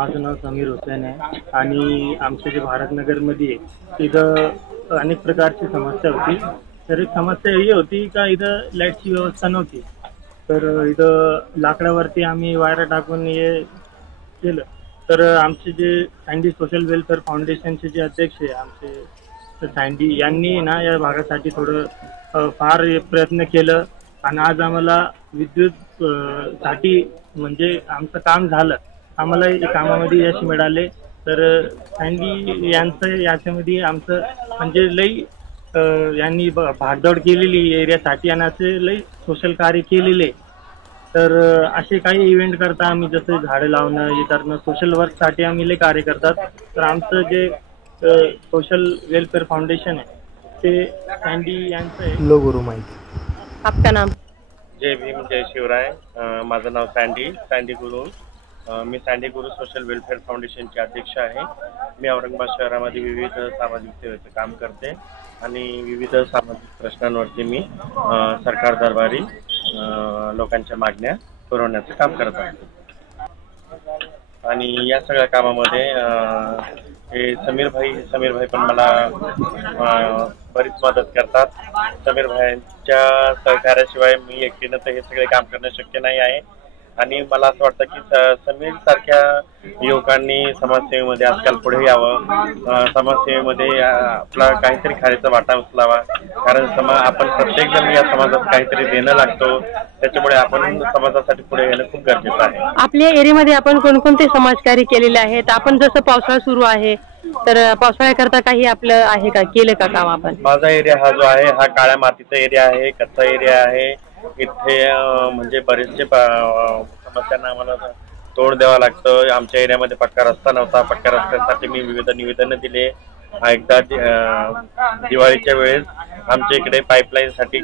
माझं नाव समीर हुसैन आहे आणि आमच्या जे भारतनगरमध्ये इथं अनेक प्रकारची समस्या होती। तर एक समस्या ही होती का इथं लाईटची व्यवस्था नव्हती। तर इथं लाकडावरती आम्ही वायर टाकून हे केलं। तर आमचे जे सँडी सोशल वेलफेअर फाउंडेशनचे जे अध्यक्ष आहे आमचे सँडी यांनी ना या भागासाठी थोडं फार प्रयत्न केलं आणि आज आम्हाला विद्युत साठी म्हणजे आमचं काम झालं। आम्हाला या कामामध्ये यश मिळाले। तर सँडी यांचं याच्यामध्ये आमचं म्हणजे लई यांनी भागदौड केलेली एरियासाठी आणि असे लई सोशल कार्य केलेले। तर असे काही इव्हेंट करता आम्ही जसं झाडं लावणं हे करणं सोशल वर्कसाठी आम्ही लई कार्य करतात। तर आमचं जे सोशल वेलफेअर फाउंडेशन आहे ते सँडी यांचं आहे। लो गुरु माहिती आपका नाम? जय भीम जय शिवराय। माझं नाव सँडी गुरु। मी सँडी गुरु सोशल वेलफेअर फाउंडेशनचे अध्यक्ष आहे। मी औरंगाबाद शहरामध्ये विविध सामाजिक सेवेचं काम करते आणि विविध सामाजिक प्रश्नांवरती मी सरकार दरबारी लोकांच्या मागण्या पुरवण्याचं काम करत आहे। आणि या सगळ्या कामामध्ये हे समीर भाई पण मला बरीच मदत करतात। समीर भाईंच्या सहकार्याशिवाय मी एकटीनं तर हे सगळे काम करणं शक्य नाही आहे। आणि मला असं वाटतं की समीर सारख्या युवकांनी समाजसेवेमध्ये आजकाल पुढे यावं। समाजसेवेमध्ये आपला काहीतरी खारीचा वाटा उचलावा, कारण आपण प्रत्येक जण या समाजात काहीतरी देणं लागतो। त्याच्यामुळे आपण समाजासाठी पुढे येणं खूप गरजेचं आहे। आपल्या एरियामध्ये आपण कोणकोणते समाजकार्य केलेले आहेत? आपण जसं पावसाळा सुरू आहे तर पावसाळ्याकरता काही आपलं आहे का, केलं का काम आपण? माझा एरिया हा जो आहे हा काळ्या मातीचा एरिया आहे, कच्चा एरिया आहे। इथे म्हणजे बरेचसे समस्यांना आम्हाला तोंड द्यावं लागतं। आमच्या एरियामध्ये पक्का रस्ता नव्हता। पक्का रस्त्यासाठी मी विविध निवेदनं दिले। एकदा दिवाळीच्या वेळेस आमच्या इकडे पाईपलाईनसाठी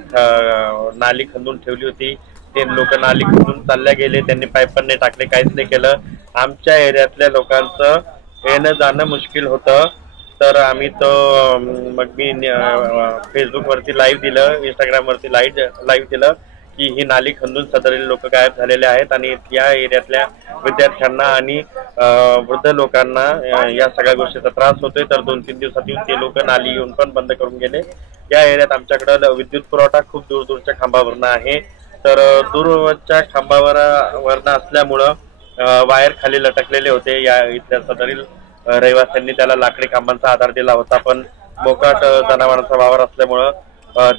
नाली खंदून ठेवली होती। ते लोक नाली खंदून चालल्या गेले, त्यांनी पाईप पण नाही टाकले, काहीच नाही केलं। आमच्या एरियातल्या लोकांचं येणं जाणं मुश्किल होतं। तर आम्ही मग मी फेसबुकवरती लाईव्ह दिलं, इंस्टाग्रामवरती लाईव्ह दिलं की ही नाली खंदून सदरील लोक गायब झालेले आहेत आणि या एरियातल्या विद्यार्थ्यांना आणि वृद्ध लोकांना या सगळ्या गोष्टीचा त्रास होतोय। तर 2-3 दिवसात येऊन ते लोक नाली येऊन पण बंद करून गेले। या एरियात आमच्याकडं विद्युत पुरवठा खूप दूरच्या खांबावरनं आहे। तर दूरच्या खांबावरनं असल्यामुळं वायर खाली लटकलेले होते। या इथल्या सदरील रहिवाशांनी त्याला लाकडी खांबांचा आधार दिला होता, पण मोकाट जनावरांचा वावर असल्यामुळं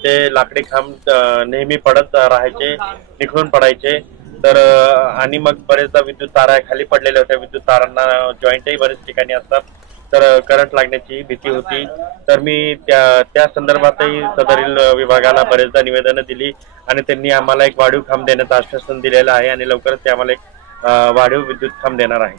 ते लाकडी खांब नेहमी पडत राहायचे, निखळून पडायचे। तर आणि मग बरेचदा विद्युत तारा खाली पडलेल्या होत्या। विद्युत तारांना जॉईंटही बरेच ठिकाणी असतात, तर करंट लागण्याची भीती होती। तर मी त्या संदर्भातही सदरील विभागाला बरेचदा निवेदनं दिली आणि त्यांनी आम्हाला एक वाढीव खांब देण्याचं आश्वासन दिलेलं आहे आणि लवकरच ते आम्हाला एक वाढीव विद्युत खांब देणार आहे।